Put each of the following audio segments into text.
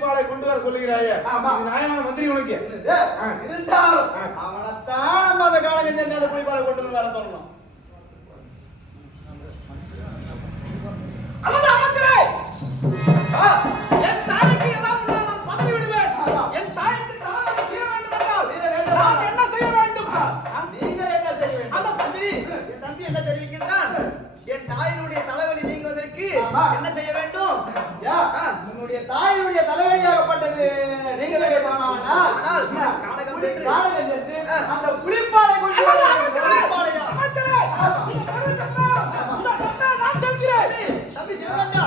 புலிப்பாலை கொண்டு வர சொல்லுகிறாயே, நியாயமான மந்திரி உனக்கு இருந்தாலும் அவனைத்தான் நம்ம அந்த காலகட்டத்தில் அந்த புலிப்பாலை கொண்டு வர சொல்லணும். என் தாய்க்கு ஏதாவது நான் பதவி விடுவேன். என் தாய்க்கு நான் என்ன செய்ய வேண்டும்? நீங்க என்ன செய்ய வேண்டும்? அந்த தம்பி என் தம்பி என்ன தெரிவிக்கின்றான்? என் தாயினுடைய தலைவலி நீங்குவதற்கு என்ன செய்ய வேண்டும்? உன்னுடைய தாயினுடைய தலைவலியாகப்பட்டது நீங்க வேண்டாம். ஆனால் நாடகம் சென்று அந்த புலிப்பாலை கொண்டு புலிப்பாலையா தம்பி சிவகங்கா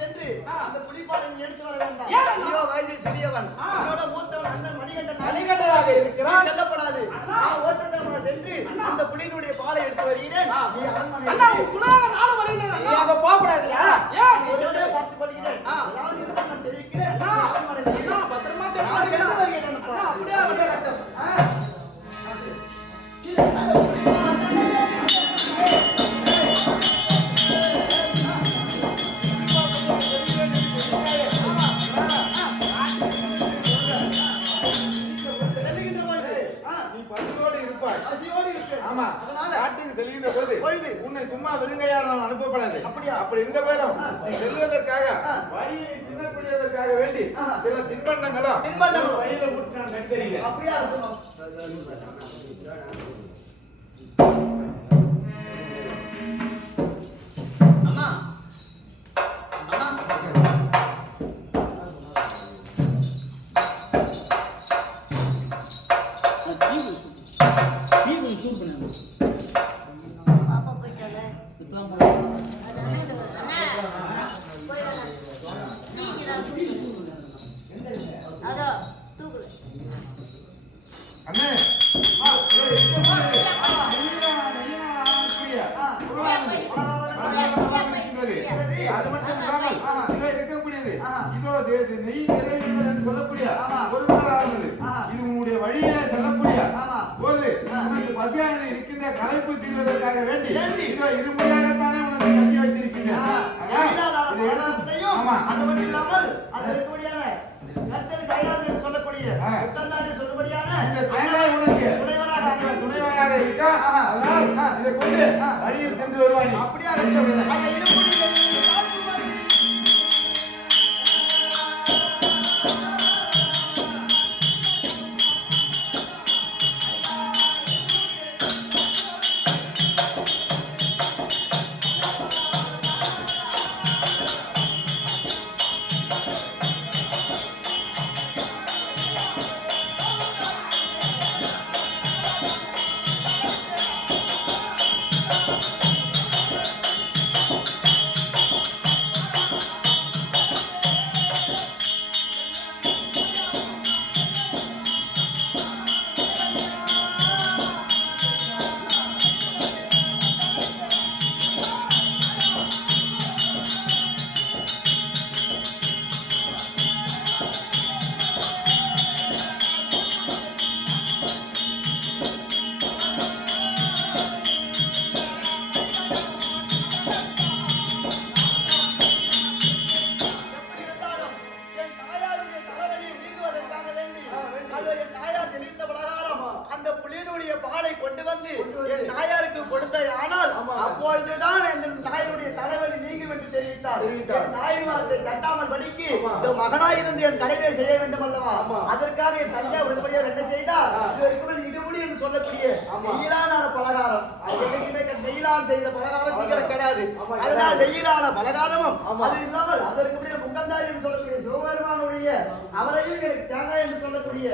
சென்று அந்த புலிப்பாலை எடுத்து வர வேண்டாம். ஐயோ வயது சிறியவன், என்னோட மூத்தவன் அண்ணன் மணிகண்டனாக இருக்கிறான், செல்லப்படாது. நான் ஓட்டுநர் சென்று அந்த புலியினுடைய பாலை எடுத்து வருகிறேன். நீ அங்க போக கூடாதுடா. நீ சொல்றதை பார்த்து படிக்கிறேன். அதாவது நான் தெரிவிக்கிறேன். பத்திரமா அப்படியே உன்னை சும்மா வெறுங்கையால் நான் அனுப்பப்படாது. அப்படி இருந்த போதும் நீ செல்வதற்காக வழியை தின்னக்கூடியதற்காக வேண்டி சில தின்பண்டங்களும் வழியில முடிச்சு நான் கண்டறிகிறேன். அப்படியா அது மட்டும் இல்லாமல் இதோ இருக்கக்கூடியது இதோ நெய் நிறைவேறுவது சொல்லக்கூடிய பொருளாதாரது இது உங்களுடைய வழியிலே செல்லக்கூடிய போது உனக்கு பசியானது இருக்கின்ற களைப்பு தீர்வதற்காக வேண்டி இதோ இருமுறையாகத்தானே உனக்கு கட்டி வைத்திருக்கின்றேன். துணைவராக இருக்கா, அதனால் இதை கொண்டு வழியில் சென்று வருவாய். அப்படியா மகனாயிருந்து என் கடமை செய்ய வேண்டும் அல்லவா? அதற்காக என் தந்தை உடனடியாக என்ன செய்தார்? இடுமுடி என்று சொல்லக்கூடிய நெய்யிலான பலகாரம், நெய்யிலான் செய்த பலகாரம் சீக்கிரம் கிடையாது. அதனால் நெய்யிலான பலகாரமும் அது இல்லாமல் அதற்கு முகந்தாரி என்று சொல்லக்கூடிய சிவபெருமானுடைய அவரையும் எனக்கு தேங்காய் என்று சொல்லக்கூடிய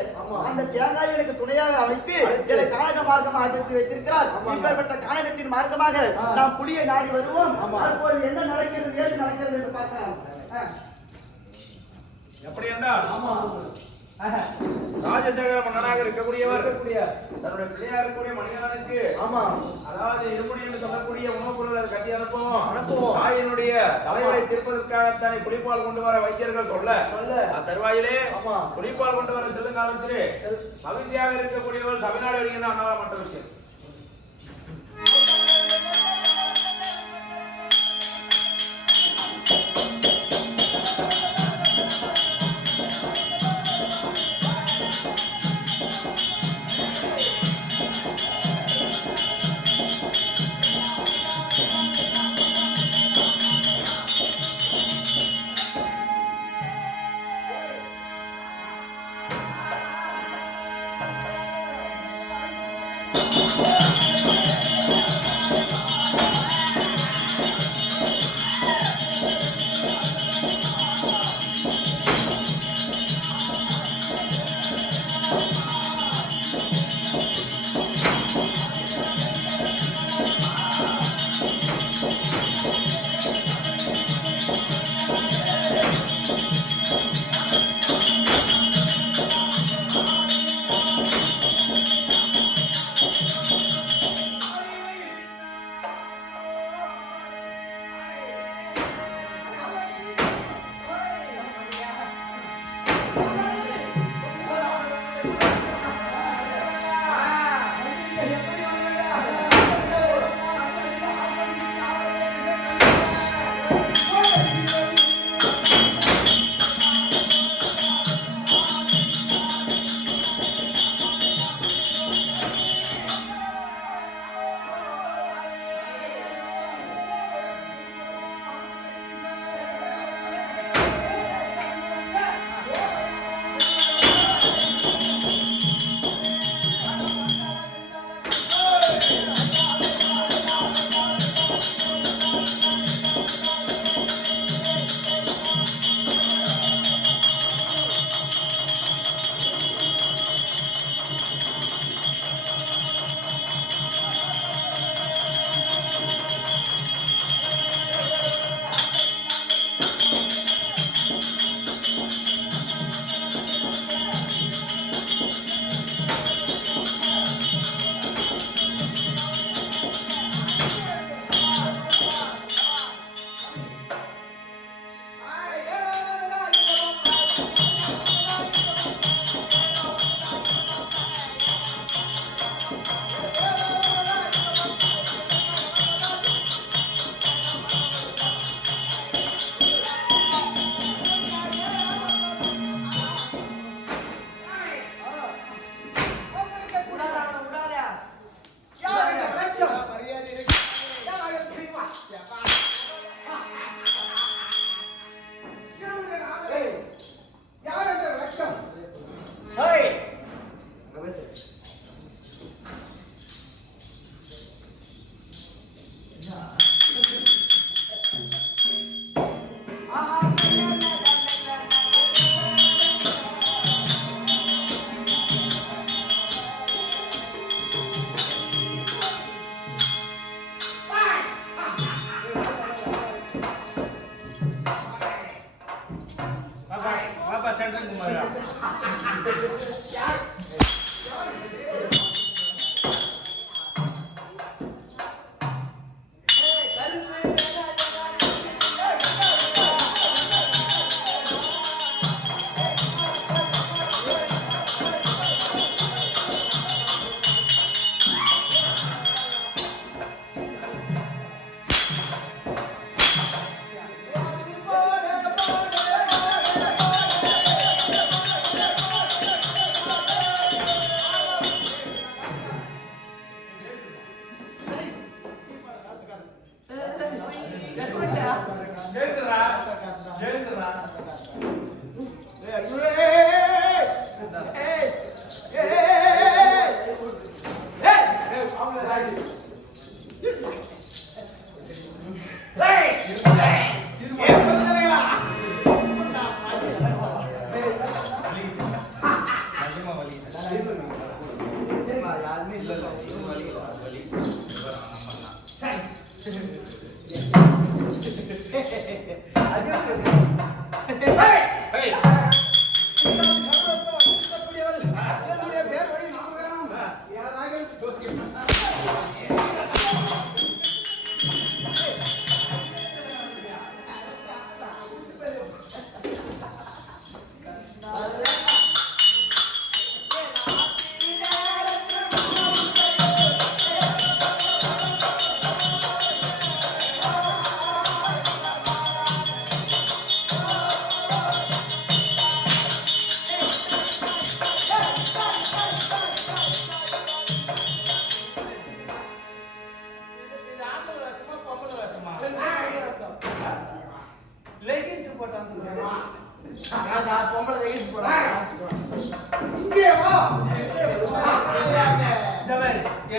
அந்த தேங்காய் எனக்கு துணையாக அமைத்து எனக்கு கானக மார்க்கமாக ஆக்கி வைத்திருக்கிறார். இப்பேற்பட்ட கானகத்தின் மார்க்கமாக நாம் புலியை நாடி வருவோம். அதுபோல் என்ன நடக்கிறது, ஏது நடக்கிறது என்று பார்க்கலாம். எப்படி என்றால் ராஜசேகர மன்னனாக இருக்கக்கூடியவர் தன்னுடைய பிள்ளையா இருக்கக்கூடிய மணிகண்டனுக்கு அதாவது இருமுடி என்று சொல்லக்கூடிய உணவுப் பொருள் கட்டி அனுப்புவோம். தாயினுடைய தலைவரை தீர்ப்பதற்காகத்தானே புலிப்பால் கொண்டு வர வைத்தியர்கள் சொல்ல தருவாயிலே புலிப்பால் கொண்டு வர செல்லும் காலத்திலே மகிழ்ச்சியாக இருக்கக்கூடியவர் தமிழ்நாடு வருகின்ற அண்ணாவா மற்ற விஷயம்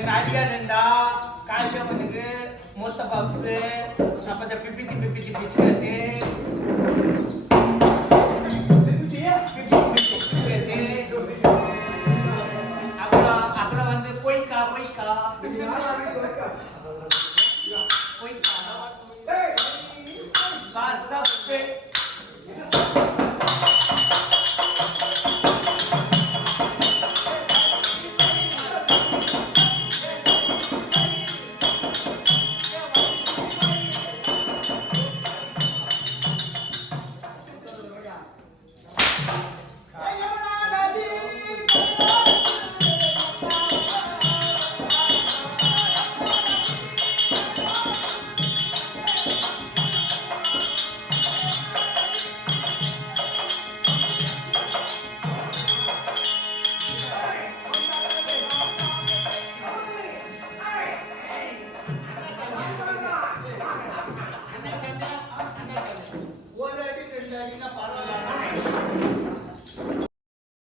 அடிக்காதுண்டா காய்ச்சவனுக்கு மூத்த பப்பு அப்ப பிப்பித்தி பிப்பித்தி பிச்சுட்டு அப்புறம் வந்து பொய்க்கா வாசப்பே